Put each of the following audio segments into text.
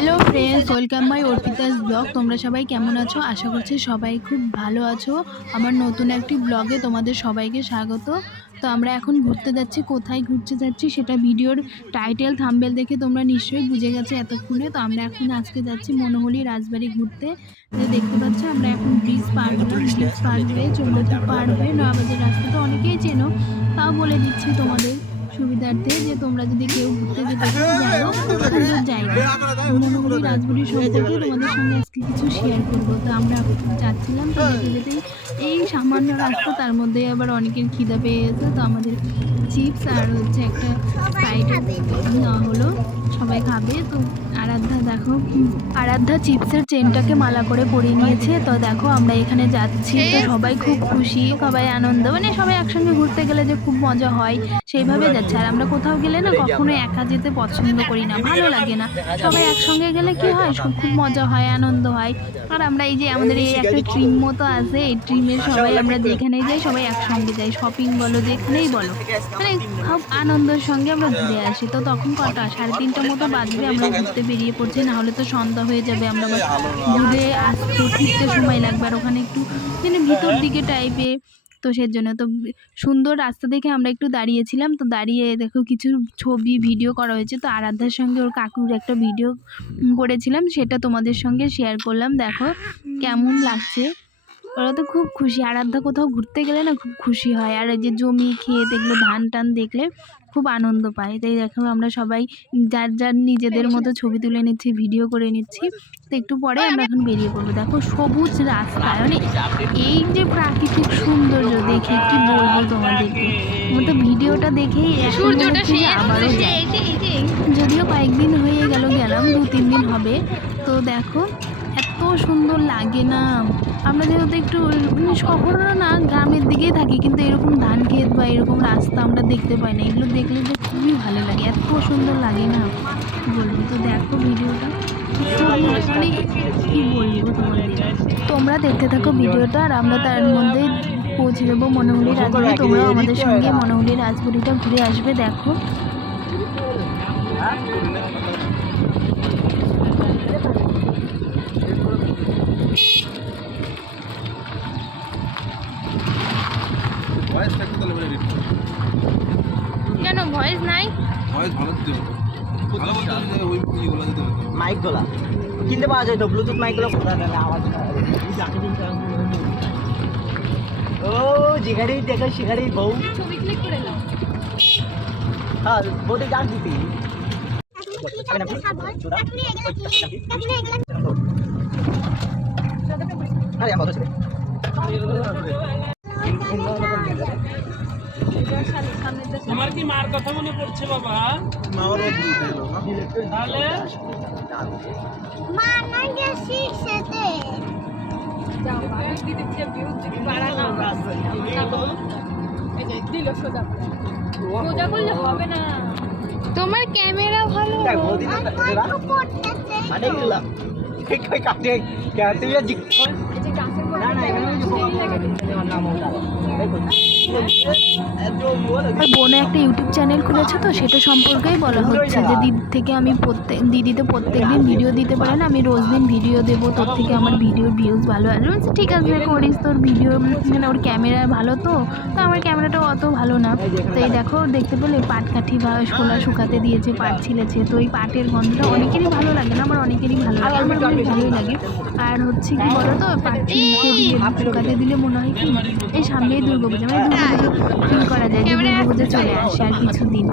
Hello friends welcome my Arpita's blog তোমরা সবাই কেমন আছো? আশা করছি সবাই খুব ভালো আছো। আমার নতুন একটি ব্লগে তোমাদের সবাইকে স্বাগত। তো আমরা এখন ঘুরতে যাচ্ছি, কোথায় ঘুরতে যাচ্ছি সেটা ভিডিওর টাইটেল থাম্বেল দেখে তোমরা নিশ্চয়ই বুঝে গেছো এতক্ষণে। তো আমরা এখন আজকে যাচ্ছি মনোহলি রাজবাড়ি ঘুরতে। দেখতে পাচ্ছ আমরা এখন ব্রিজ পার ব্রিজ পার হয়ে চন্দ্রপুর পার হয়ে নয়াবাজার রাস্তাটা অনেকেই চেনো। তাও বলে দিচ্ছি তোমাদের। সুবিধার্থে যে তোমরা যদি কেউ ঘুরতে যেতে খুব সুন্দর জায়গা। মনোহরি রাজবাড়ি সম্পর্কে তোমাদের সঙ্গে আজকে কিছু শেয়ার করব। তো আমরা যাচ্ছিলাম, তো যেতে যেতেই এই সামান্য রাস্তা তার মধ্যে আবার অনেকের খিদা পেয়ে গেছে তো আমাদের চিপস আর হচ্ছে একটা স্প্রাইট নেওয়া হলো সবাই খাবে। তো আরাধ্যা দেখো আরাধ্যা চিপসের চেনটাকে মালা করে পরিয়ে নিয়েছে। তো দেখো আমরা এখানে যাচ্ছি তো সবাই খুব খুশি সবাই আনন্দ মানে সবাই একসঙ্গে ঘুরতে গেলে যে খুব মজা হয় সেইভাবে যাচ্ছে। আর আমরা কোথাও গেলে না কখনো একা যেতে পছন্দ করি না ভালো লাগে না। সবাই একসঙ্গে গেলে কি হয় খুব মজা হয় আনন্দ হয়। আর আমরা এই যে আমাদের এই একটা ট্রিম মতো আছে এই ট্রিমের সবাই আমরা যেখানেই যাই সবাই একসঙ্গে যাই শপিং বলো যেখানেই বলো। মানে খুব আনন্দের সঙ্গে আমরা ঘুরে আসি। তো তখন কটা? সাড়ে তিনটা মতো বাজবে আমরা ঘুরতে বেরিয়ে পড়ছি না হলে তো সন্ধ্যা হয়ে যাবে আমরা ঘুরে আসতে ফিরতে সময় লাগবে আর ওখানে একটু মানে ভিতর দিকে টাইপে তো সেজন্য তো সুন্দর রাস্তা দেখে আমরা একটু দাঁড়িয়েছিলাম তো দাঁড়িয়ে দেখো কিছু ছবি ভিডিও করা হয়েছে। তো আরাধ্যার সঙ্গে ওর কাকুর একটা ভিডিও করেছিলাম সেটা তোমাদের সঙ্গে শেয়ার করলাম। দেখো কেমন লাগছে। ওরা তো খুব খুশি। আরাধ্যা কোথাও ঘুরতে গেলে না খুব খুশি হয়। আর এই যে জমি ক্ষেত এগুলো ধান টান দেখলে খুব আনন্দ পায়। তাই দেখো আমরা সবাই যার যার নিজেদের মতো ছবি তুলে নিচ্ছি ভিডিও করে নিচ্ছি। তো একটু পরে আমরা এখন বেরিয়ে পড়ব। দেখো সবুজ রাস্তা মানে এই যে প্রাকৃতিক সৌন্দর্য দেখে কি বলব তোমাদেরকে? আমার তো ভিডিওটা দেখেই আবারও যাই। যদিও কয়েকদিন হয়ে গেল গেলাম দু তিন দিন হবে। তো দেখো এত সুন্দর লাগে না। আমরা যেহেতু একটু মানে শহরও না, গ্রামের দিকেই থাকি, কিন্তু এরকম ধান ক্ষেত বা এরকম রাস্তা আমরা দেখতে পাই না। এগুলো দেখলে যে খুবই ভালো লাগে, এত সুন্দর লাগে না বলব। তো দেখো ভিডিওটা। মানে বলব তোমাদের? তোমরা দেখতে থাকো ভিডিওটা আর আমরা তার মধ্যে পৌঁছে যাব মনোহলি রাজবাড়ি তোমরাও আমাদের সঙ্গে মনোহলি রাজবাড়িটা ঘুরে আসবে, দেখো। ভয়েসটা একটু তাহলে বলে কেন ভয়েস নাই? ভয়েস ভালো দিতে ভালো বলতে হবে যে ওই ইয়েগুলো দিতে হতো মাইকগুলা। কিনতে পাওয়া যায় তো ব্লুটুথ মাইকগুলো আওয়াজ ও যেখানে দেখো সেখানে বউ। ছবি ক্লিক করে নাও হ্যাঁ বউটি ডাক দিতি। আরে আমার তোমার কি মার কথা মনে পড়ছে বাবা? তাহলে? তোমার ক্যামেরা ভালো? দেখ বৌদি না মানে গেলাম কই কাটে? কাটে না না এখানে আমার নাম ওটা আর বোনে একটা ইউটিউব চ্যানেল খুলেছে তো সেটা সম্পর্কেই বলা হচ্ছে যে দিদি থেকে আমি প্রত্যেক দিদি তো প্রত্যেক দিন ভিডিও দিতে পারে না আমি রোজ দিন ভিডিও দেবো তোর থেকে আমার ভিডিওর ভিউজ ভালো আসবে। বলছি, ঠিক আছে করিস তোর ভিডিও মানে ওর ক্যামেরা ভালো তো তো আমার ক্যামেরাটাও অত ভালো না। তো এই দেখো দেখতে পেলে পাট কাঠি বা শোলা শুকাতে দিয়েছে পাট ছিলেছে তো এই পাটের গন্ধটা অনেকেরই ভালো লাগে না আমার অনেকেরই ভালো লাগে আমার অনেক ভালোই লাগে। আর হচ্ছে কি বলো তো পাট দিয়ে শুকাতে দিলে মনে হয় কি এই সামনেই দুর্গাপূজা মানে দুর্গাপুজো ফিল করা যায় যে দুর্গাপুজো চলে আসে আর কিছুদিন।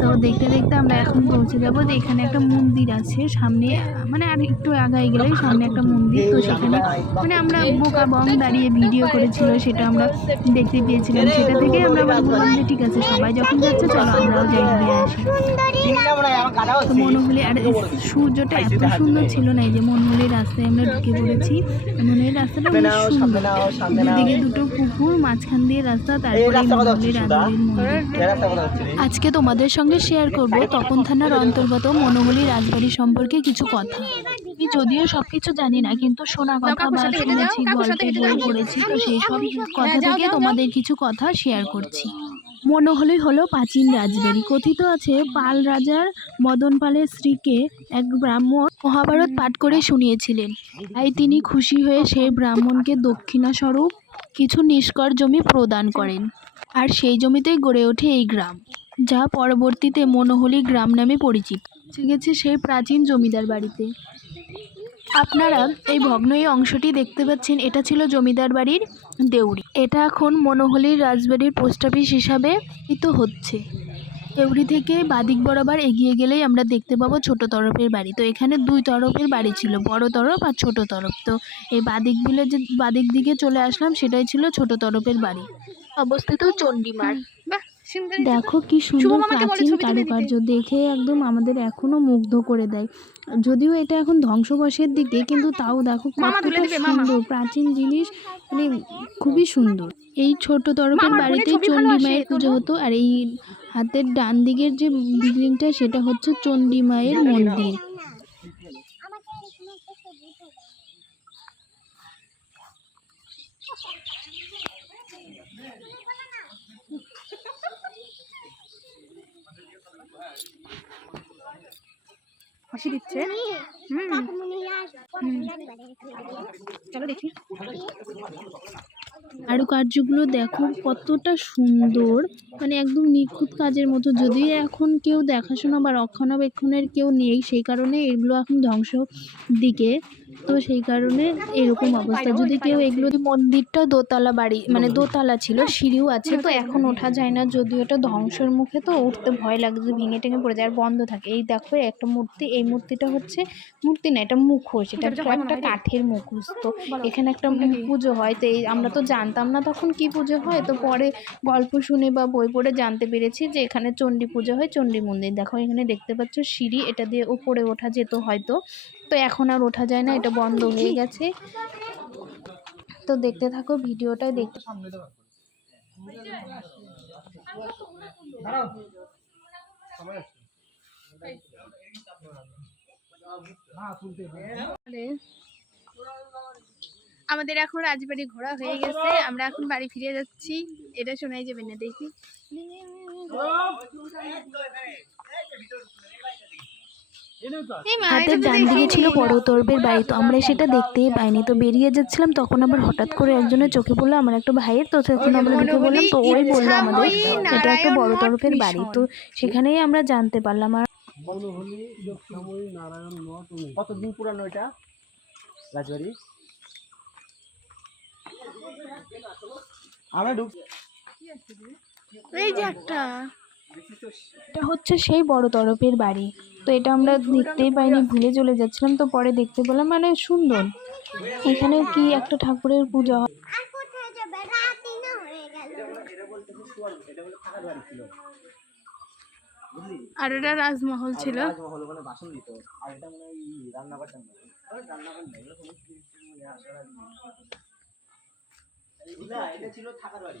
তো দেখতে দেখতে আমরা এখন পৌঁছে যাব যে এখানে একটা মন্দির আছে। সামনে মানে আর একটু আগায় গেলেই সামনে একটা মন্দির। তো সেখানে মানে আমরা বোকা বং দাঁড়িয়ে ভিডিও করেছিল সেটা আমরা দেখতে পেয়েছিলাম। সেটা থেকে আমরা বললাম যে ঠিক আছে সবাই যখন যাচ্ছে চলো আমরাও যাই ঘুরে আসি। তো মনোহলি আর সূর্যটা এত সুন্দর ছিল না যে মনোহলির রাস্তায় আমরা ঢুকে পড়েছি। মনোহলির রাস্তাটা সামনে সুন্দর। দুদিকে দুটো পুকুর মাঝখান দিয়ে রাস্তা তারপরে। আজকে তোমাদের সঙ্গে শেয়ার করব তপন থানার অন্তর্গত মনোহলি রাজবাড়ি সম্পর্কে কিছু কথা। আমি যদিও সবকিছু জানি না কিন্তু শোনা কথা বা শুনেছি গল্পে বই পড়েছি তো সেই সব কথা থেকে তোমাদের কিছু কথা শেয়ার করছি। মনোহলি হলো প্রাচীন রাজবাড়ি। কথিত আছে পাল রাজার মদন পালের স্ত্রীকে এক ব্রাহ্মণ মহাভারত পাঠ করে শুনিয়েছিলেন। তাই তিনি খুশি হয়ে সেই ব্রাহ্মণকে দক্ষিণাস্বরূপ কিছু নিষ্কর জমি প্রদান করেন আর সেই জমিতেই গড়ে ওঠে এই গ্রাম, যা পরবর্তীতে মনোহলি গ্রাম নামে পরিচিত। গেছে সেই প্রাচীন জমিদার বাড়িতে। আপনারা এই ভগ্ন এই অংশটি দেখতে পাচ্ছেন, এটা ছিল জমিদার বাড়ির দেউড়ি। এটা এখন মনোহলির রাজবাড়ির পোস্ট অফিস হিসাবে হচ্ছে। দেউড়ি থেকে বাদিক বরাবর এগিয়ে গেলেই আমরা দেখতে পাবো ছোট তরফের বাড়ি। তো এখানে দুই তরফের বাড়ি ছিল বড় তরফ আর ছোট তরফ। তো এই বাদিক বিলে যে বাদিক দিকে চলে আসলাম সেটাই ছিল ছোট তরফের বাড়ি। অবস্থিত চণ্ডীমার। দেখো কি সুন্দর প্রাচীন কারুকার্য দেখে একদম আমাদের এখনও মুগ্ধ করে দেয়। যদিও এটা এখন ধ্বংসবশের দিকে কিন্তু তাও দেখো কতটা সুন্দর। প্রাচীন জিনিস মানে খুবই সুন্দর। এই ছোট তরফের বাড়িতে চণ্ডী মায়ের পুজো হতো আর এই হাতের ডান দিকের যে বিল্ডিংটা সেটা হচ্ছে চণ্ডী মায়ের মন্দির। হাসি দিচ্ছে? হুম। চলো দেখি। কারুকার্যগুলো দেখো, কতটা সুন্দর। মানে একদম নিখুঁত কাজের মতো। যদি এখন কেউ দেখাশোনা বা রক্ষণাবেক্ষণের কেউ নেই, সেই কারণে এগুলো এখন ধ্বংস দিকে তো সেই কারণে এরকম অবস্থা। যদি কেউ এগুলো মন্দিরটা দোতলা বাড়ি মানে দোতলা। ছিল সিঁড়িও আছে তো এখন ওঠা যায় না। যদিও এটা ধ্বংসের মুখে তো উঠতে ভয় লাগে যে ভেঙে টেঙে পড়ে যায় আর বন্ধ থাকে। এই দেখো একটা মূর্তি এই মূর্তিটা হচ্ছে মূর্তি না এটা মুখোশ এটা একটা কাঠের মুখোশ তো এখানে একটা পুজো হয় তো এই আমরা তো জানতাম না তখন কি পুজো হয় তো পরে গল্প শুনে বা বই পড়ে জানতে পেরেছি যে এখানে চণ্ডী পুজো হয় চণ্ডী মন্দির। দেখো এখানে দেখতে পাচ্ছ সিঁড়ি এটা দিয়ে উপরে ওঠা যেত হয়তো। তো এখন আর ওঠা যায় না, এটা বন্ধ হয়ে গেছে। তো দেখতে থাকো ভিডিওটাই, দেখতে আমাদের এখন রাজবাড়ি ঘোরা হয়ে গেছে, আমরা এখন বাড়ি ফিরে যাচ্ছি। এটা শোনাই যাবে না দেখি। হাতের ডান দিকে ছিল বড় তরবের বাড়ি তো আমরা সেটা দেখতেই পাইনি। তো বেরিয়ে যাচ্ছিলাম তখন আবার হঠাৎ করে একজনের চোখে পড়ল আমার একটা ভাইয়ের তো তখন আমরা দেখে বললাম তো ওই বলল আমাদের এটা একটা বড় তরফের বাড়ি তো সেখানেই আমরা জানতে পারলাম আর কতদিন পুরানো এটা? রাজবাড়ি আমরা ঢুক এই যে একটা। এটা হচ্ছে সেই বড় তরফের বাড়ি। তো এটা আমরা দেখতেই পাইনি ভুলে চলে যাচ্ছিলাম তো পরে দেখতে পেলাম মানে সুন্দর। এখানেও কি একটা ঠাকুরের পূজা হয়? আর এটা রাজমহল ছিল। এটা ছিল থাকার বাড়ি।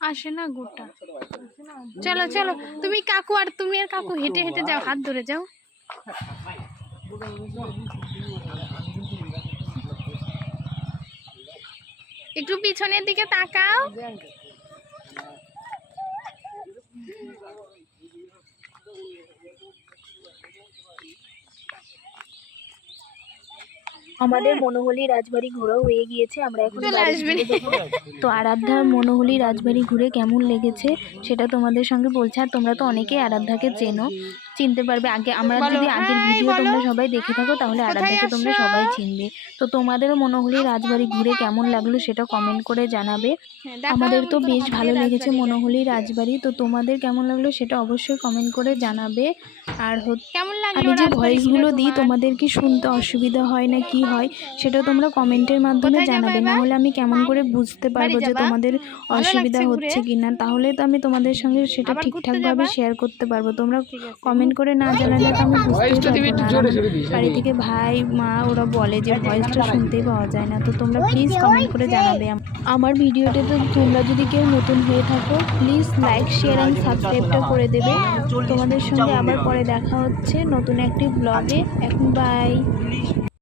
আসে না গোটা চলো চলো তুমি কাকু আর তুমি আর কাকু হেঁটে হেঁটে যাও হাত ধরে যাও। একটু পিছনের দিকে তাকাও। আমাদের মনোহলি রাজবাড়ি ঘোরা হয়ে গিয়েছে আমরা এখন তো আরাধ্যা মনোহলি রাজবাড়ি ঘুরে কেমন লেগেছে সেটা তোমাদের সঙ্গে বলছে আর তোমরা তো অনেকেই আরাধ্যাকে চেনো। চিনতে পারবে। আগে আমরা যদি আগের ভিডিও তোমরা সবাই দেখে থাকো তাহলে আরাধ্যাকে তোমরা সবাই চিনবে। তো তোমাদেরও মনোহলি রাজবাড়ি ঘুরে কেমন লাগল সেটা কমেন্ট করে জানাবে। হ্যাঁ, আমাদের তো বেশ ভালো লেগেছে। মনোহলি রাজবাড়ি। তো তোমাদের কেমন লাগল সেটা অবশ্যই কমেন্ট করে জানাবে। আর কেমন আমি যে ভয়েসগুলো দিই? তোমাদের কি শুনতে অসুবিধা হয় না কি হয় সেটা তোমরা কমেন্টের মাধ্যমে জানাবে। না হলে আমি কেমন করে বুঝতে পারব যে তোমাদের অসুবিধা হচ্ছে? কি না তাহলে তো আমি তোমাদের সঙ্গে সেটা ঠিকঠাকভাবে শেয়ার করতে পারব। তোমরা আছে। কমেন্ট করে না জানালে তো আমি বুঝতেই বাড়ি থেকে ভাই মা ওরা বলে যে ভয়েসটা শুনতেই পাওয়া যায় না তো তোমরা প্লিজ কমেন্ট করে জানাবে আমার ভিডিওতে তো তোমরা যদি কেউ নতুন হয়ে থাকো প্লিজ লাইক শেয়ার অ্যান্ড সাবস্ক্রাইবটা করে দেবে। তোমাদের সঙ্গে আবার পরে দেখা হচ্ছে নতুন একটি ব্লগে এখন বাই